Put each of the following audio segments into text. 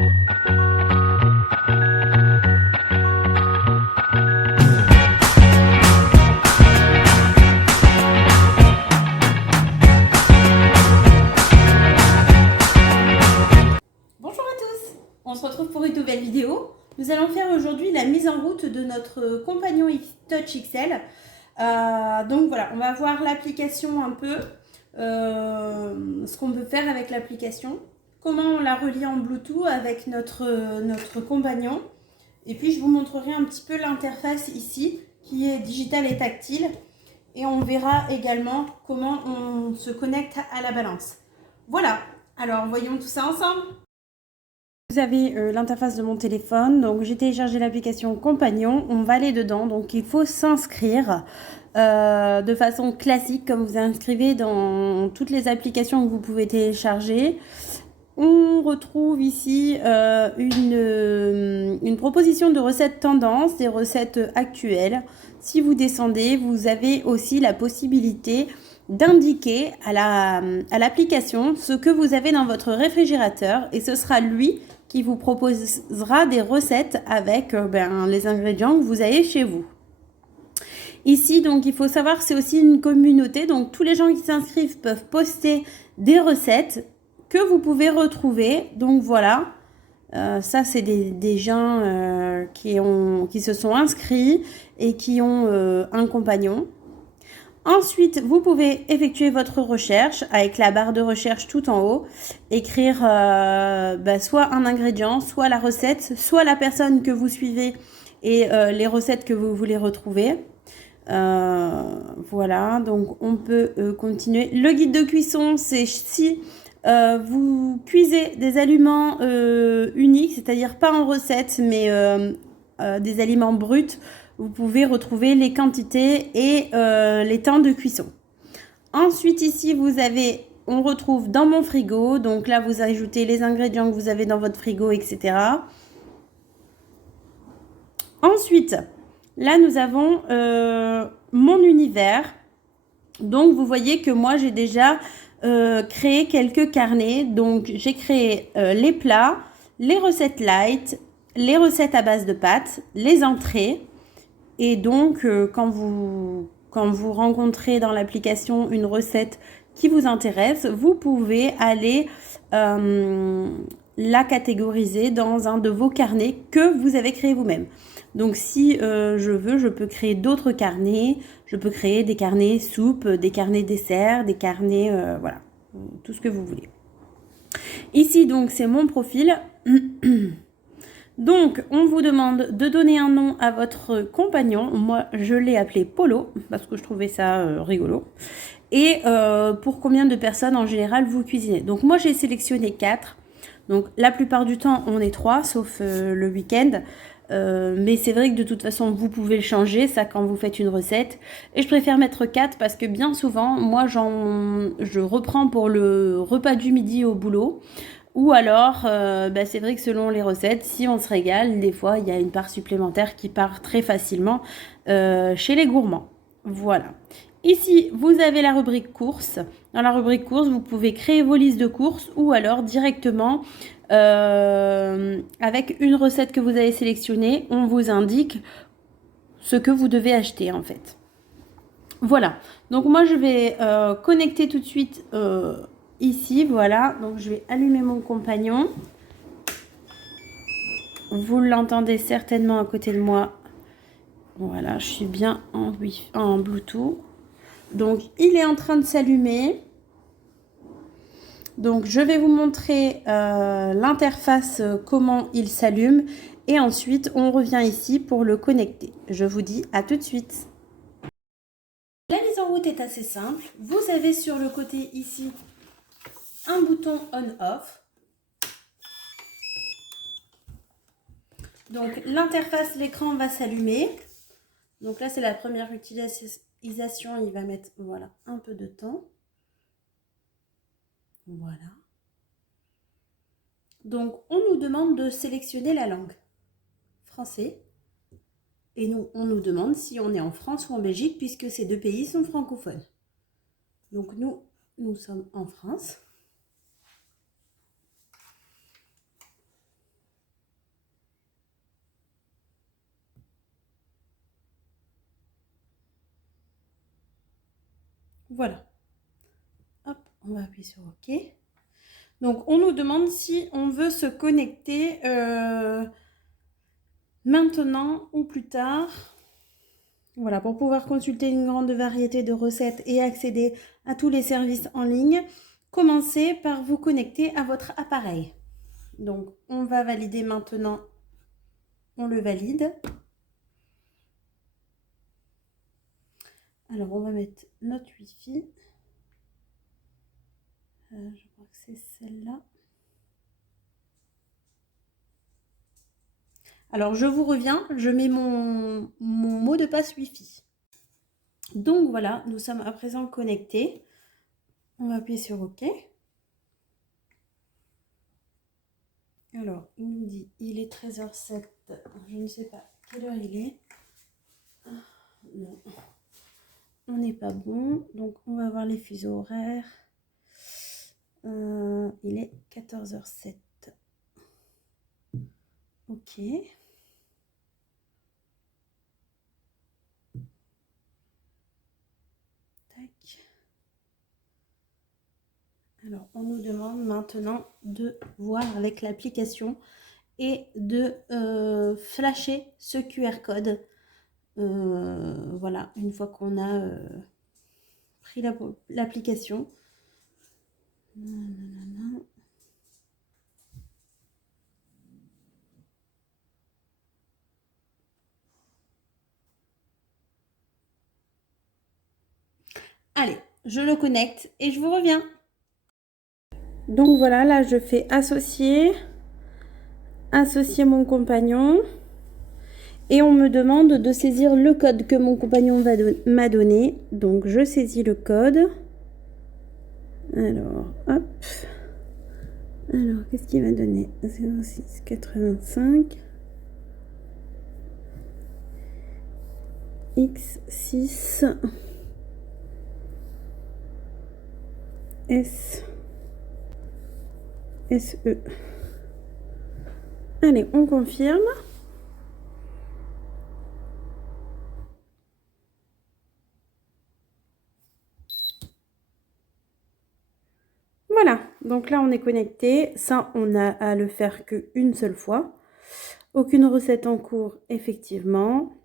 Bonjour à tous, on se retrouve pour une nouvelle vidéo. Nous allons faire aujourd'hui la mise en route de notre compagnon Touch XL. Donc voilà, on va voir l'application un peu, ce qu'on peut faire avec l'application, comment on la relie en Bluetooth avec notre compagnon. Et puis je vous montrerai un petit peu l'interface ici qui est digitale et tactile. Et on verra également comment on se connecte à la balance. Voilà, alors voyons tout ça ensemble. Vous avez l'interface de mon téléphone, donc j'ai téléchargé l'application Compagnon, on va aller dedans, donc il faut s'inscrire de façon classique comme vous inscrivez dans toutes les applications que vous pouvez télécharger. On retrouve ici une proposition de recettes tendance, des recettes actuelles. Si vous descendez, vous avez aussi la possibilité d'indiquer à l'application ce que vous avez dans votre réfrigérateur et ce sera lui qui vous proposera des recettes avec les ingrédients que vous avez chez vous. Ici, donc, il faut savoir que c'est aussi une communauté, donc tous les gens qui s'inscrivent peuvent poster des recettes que vous pouvez retrouver. Donc voilà, ça c'est des gens qui se sont inscrits et qui ont un compagnon. Ensuite, vous pouvez effectuer votre recherche avec la barre de recherche tout en haut, écrire soit un ingrédient, soit la recette, soit la personne que vous suivez et les recettes que vous voulez retrouver. Voilà, donc on peut continuer. Le guide de cuisson, c'est si vous cuisez des aliments uniques, c'est-à-dire pas en recette, mais des aliments bruts, vous pouvez retrouver les quantités et les temps de cuisson. Ensuite, ici, on retrouve dans mon frigo. Donc là, vous ajoutez les ingrédients que vous avez dans votre frigo, etc. Ensuite, là, nous avons mon univers. Donc, vous voyez que moi, j'ai déjà créé quelques carnets. Donc, j'ai créé les plats, les recettes light, les recettes à base de pâtes, les entrées. Et donc, quand vous rencontrez dans l'application une recette qui vous intéresse, vous pouvez aller la catégoriser dans un de vos carnets que vous avez créé vous-même. Donc, si je veux, je peux créer d'autres carnets. Je peux créer des carnets soupe, des carnets dessert, des carnets, voilà, tout ce que vous voulez. Ici, donc, c'est mon profil. Donc, on vous demande de donner un nom à votre compagnon. Moi, je l'ai appelé Polo, parce que je trouvais ça rigolo. Et pour combien de personnes, en général, vous cuisinez. Donc, moi, j'ai sélectionné 4. Donc, la plupart du temps, on est 3, sauf le week-end. Mais c'est vrai que de toute façon, vous pouvez le changer, ça, quand vous faites une recette. Et je préfère mettre 4 parce que bien souvent, moi, je reprends pour le repas du midi au boulot. Ou alors, c'est vrai que selon les recettes, si on se régale, des fois, il y a une part supplémentaire qui part très facilement chez les gourmands. Voilà. Ici, vous avez la rubrique courses. Dans la rubrique courses, vous pouvez créer vos listes de courses ou alors directement, avec une recette que vous avez sélectionnée, on vous indique ce que vous devez acheter en fait. Voilà. Donc moi, je vais connecter tout de suite ici, voilà, donc je vais allumer mon compagnon. Vous l'entendez certainement à côté de moi. Voilà, je suis bien en Bluetooth. Donc, il est en train de s'allumer. Donc, je vais vous montrer l'interface, comment il s'allume. Et ensuite, on revient ici pour le connecter. Je vous dis à tout de suite. La mise en route est assez simple. Vous avez sur le côté ici un bouton on-off. Donc l'interface, l'écran va s'allumer. Donc là, c'est la première utilisation. Il va mettre voilà, un peu de temps. Voilà. Donc on nous demande de sélectionner la langue. Français. Et nous, on nous demande si on est en France ou en Belgique, puisque ces deux pays sont francophones. Donc nous sommes en France. Voilà. Hop, on va appuyer sur OK. Donc, on nous demande si on veut se connecter maintenant ou plus tard. Voilà, pour pouvoir consulter une grande variété de recettes et accéder à tous les services en ligne, commencez par vous connecter à votre appareil. Donc, on va valider maintenant. On le valide. Alors, on va mettre notre Wi-Fi. Je crois que c'est celle-là. Alors, je vous reviens. Je mets mon mot de passe Wi-Fi. Donc, voilà, nous sommes à présent connectés. On va appuyer sur OK. Alors, il nous dit, il est 13h07. Je ne sais pas quelle heure il est. Non, on n'est pas bon. Donc, on va voir les fuseaux horaires. Il est 14h07. OK. Tac. Alors, on nous demande maintenant de voir avec l'application et de flasher ce QR code. Voilà, une fois qu'on a pris l'application. Allez, je le connecte et je vous reviens. Donc voilà, là je fais associer mon compagnon. Et on me demande de saisir le code que mon compagnon m'a donné. Donc je saisis le code. Alors, hop. Alors, qu'est-ce qu'il va donner? 06 85 X6 S SE. Allez, on confirme. Voilà, donc là on est connecté. Ça, on a à le faire qu'une seule fois. Aucune recette en cours, effectivement.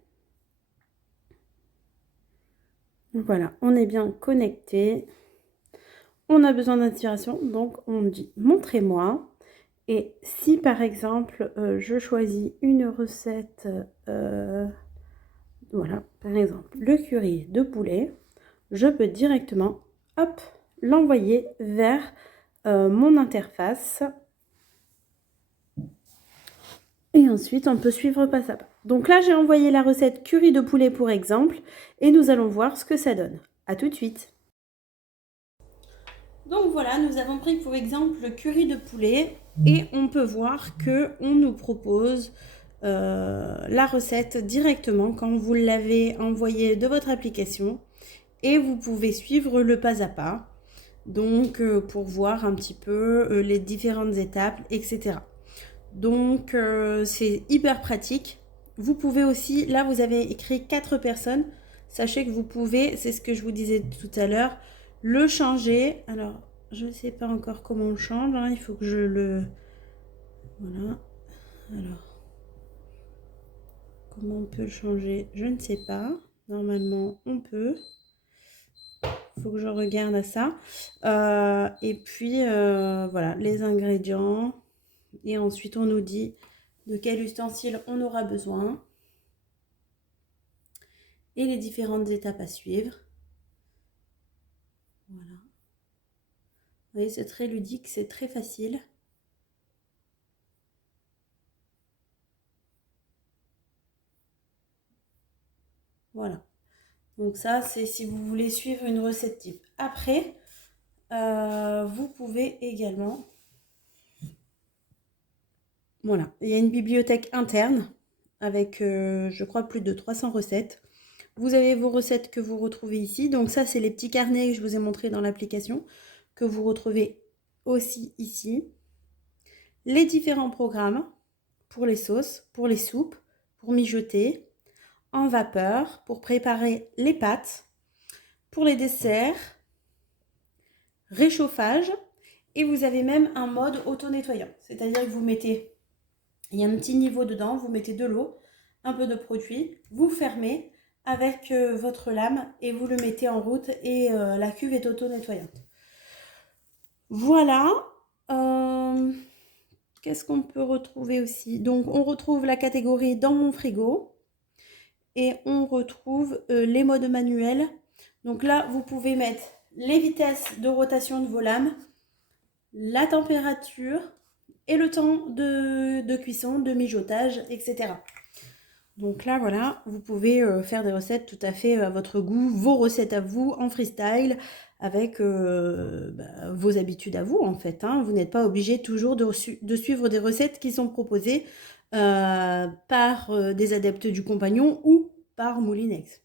Voilà, on est bien connecté. On a besoin d'inspiration, donc on dit montrez-moi. Et si par exemple je choisis une recette, voilà, par exemple le curry de poulet, je peux directement, hop, l'envoyer vers mon interface. Et ensuite, on peut suivre pas à pas. Donc là, j'ai envoyé la recette curry de poulet pour exemple, et nous allons voir ce que ça donne. A tout de suite. Donc voilà, nous avons pris pour exemple le curry de poulet et on peut voir que on nous propose la recette directement quand vous l'avez envoyée de votre application et vous pouvez suivre le pas à pas. Donc pour voir un petit peu les différentes étapes, etc. Donc c'est hyper pratique. Vous pouvez aussi, là vous avez écrit 4 personnes. Sachez que vous pouvez, c'est ce que je vous disais tout à l'heure, le changer. Alors, je ne sais pas encore comment on change. Hein, il faut que je le... Voilà. Alors, comment on peut le changer? Je ne sais pas. Normalement, on peut. Il faut que je regarde à ça. Et puis, voilà, les ingrédients. Et ensuite, on nous dit de quel ustensile on aura besoin. Et les différentes étapes à suivre. Voilà. Vous voyez, c'est très ludique, c'est très facile. Voilà. Donc ça, c'est si vous voulez suivre une recette type. Après, vous pouvez également... Voilà, il y a une bibliothèque interne avec, je crois, plus de 300 recettes. Vous avez vos recettes que vous retrouvez ici. Donc ça, c'est les petits carnets que je vous ai montrés dans l'application, que vous retrouvez aussi ici. Les différents programmes pour les sauces, pour les soupes, pour mijoter, en vapeur, pour préparer les pâtes, pour les desserts, réchauffage, et vous avez même un mode auto-nettoyant. C'est-à-dire que vous mettez, il y a un petit niveau dedans, vous mettez de l'eau, un peu de produit, vous fermez avec votre lame et vous le mettez en route et la cuve est auto-nettoyante. Voilà. Qu'est-ce qu'on peut retrouver aussi? Donc, on retrouve la catégorie dans mon frigo et on retrouve les modes manuels. Donc là, vous pouvez mettre les vitesses de rotation de vos lames, la température et le temps de cuisson, de mijotage, etc. Donc là, voilà, vous pouvez faire des recettes tout à fait à votre goût, vos recettes à vous, en freestyle, avec vos habitudes à vous, en fait. Hein. Vous n'êtes pas obligé toujours de suivre des recettes qui sont proposées par des adeptes du compagnon ou par Moulinex.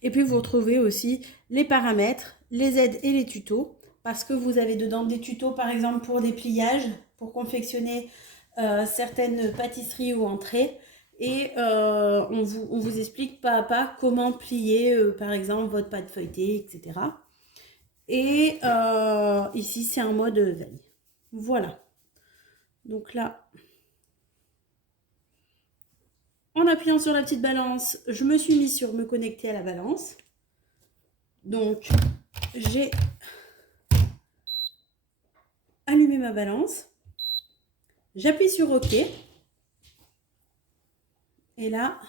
Et puis, vous retrouvez aussi les paramètres, les aides et les tutos, parce que vous avez dedans des tutos, par exemple, pour des pliages, pour confectionner certaines pâtisseries ou entrées. Et on vous explique pas à pas comment plier, par exemple, votre pâte feuilletée, etc. Et ici, c'est un mode veille. Voilà. Donc là, en appuyant sur la petite balance, je me suis mis sur me connecter à la balance. Donc, j'ai allumé ma balance. J'appuie sur OK. Et là,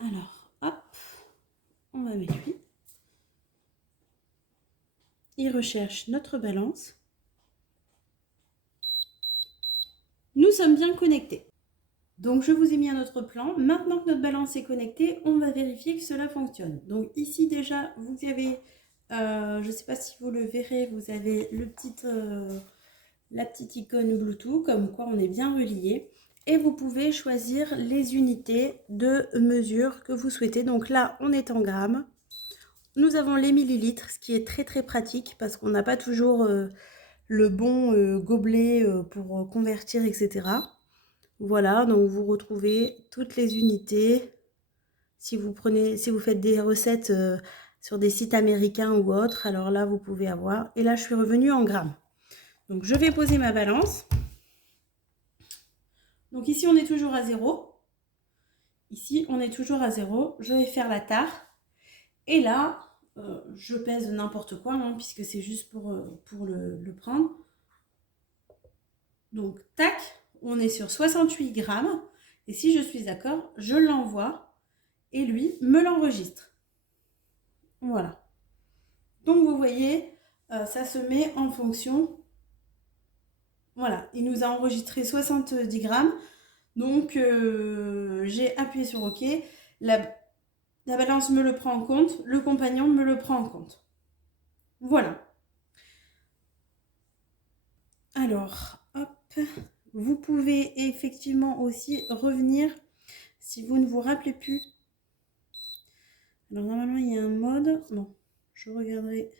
alors, hop, on va mettre 8. Il recherche notre balance. Nous sommes bien connectés. Donc, je vous ai mis un autre plan. Maintenant que notre balance est connectée, on va vérifier que cela fonctionne. Donc, ici, déjà, vous avez, je ne sais pas si vous le verrez, vous avez la petite icône Bluetooth, comme quoi on est bien relié. Et vous pouvez choisir les unités de mesure que vous souhaitez. Donc là, on est en grammes. Nous avons les millilitres, ce qui est très très pratique parce qu'on n'a pas toujours le bon gobelet pour convertir, etc. Voilà, donc vous retrouvez toutes les unités. Si vous faites des recettes sur des sites américains ou autres, alors là, vous pouvez avoir. Et là, je suis revenue en grammes. Donc, je vais poser ma balance. Donc, ici, on est toujours à 0. Ici, on est toujours à 0. Je vais faire la tare. Et là, je pèse n'importe quoi, hein, puisque c'est juste pour le prendre. Donc, tac, on est sur 68 grammes. Et si je suis d'accord, je l'envoie et lui me l'enregistre. Voilà. Donc, vous voyez, ça se met en fonction. Voilà, il nous a enregistré 70 grammes. Donc, j'ai appuyé sur OK. La balance me le prend en compte. Le compagnon me le prend en compte. Voilà. Alors, hop. Vous pouvez effectivement aussi revenir si vous ne vous rappelez plus. Alors, normalement, il y a un mode. Bon, je regarderai.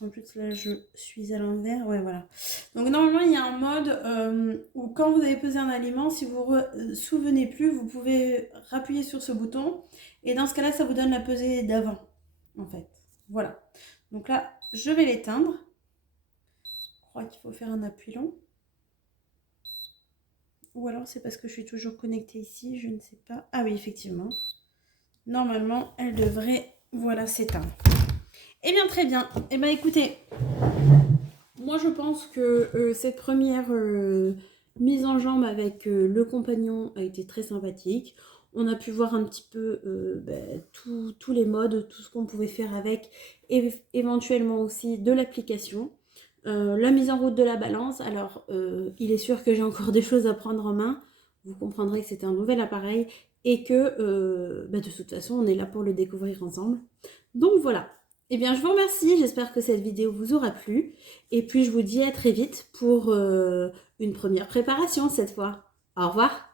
En plus, là, je suis à l'envers. Ouais, voilà. Donc, normalement, il y a un mode où quand vous avez pesé un aliment, si vous ne souvenez plus, vous pouvez appuyer sur ce bouton. Et dans ce cas-là, ça vous donne la pesée d'avant, en fait. Voilà. Donc là, je vais l'éteindre. Je crois qu'il faut faire un appui long. Ou alors, c'est parce que je suis toujours connectée ici. Je ne sais pas. Ah oui, effectivement. Normalement, elle devrait, voilà, s'éteindre. Eh bien, très bien. Eh bien, écoutez, moi, je pense que cette première mise en jambe avec le compagnon a été très sympathique. On a pu voir un petit peu tous les modes, tout ce qu'on pouvait faire avec, et éventuellement aussi de l'application. La mise en route de la balance, alors il est sûr que j'ai encore des choses à prendre en main. Vous comprendrez que c'est un nouvel appareil et que de toute façon, on est là pour le découvrir ensemble. Donc voilà. Eh bien, je vous remercie. J'espère que cette vidéo vous aura plu. Et puis, je vous dis à très vite pour une première préparation cette fois. Au revoir.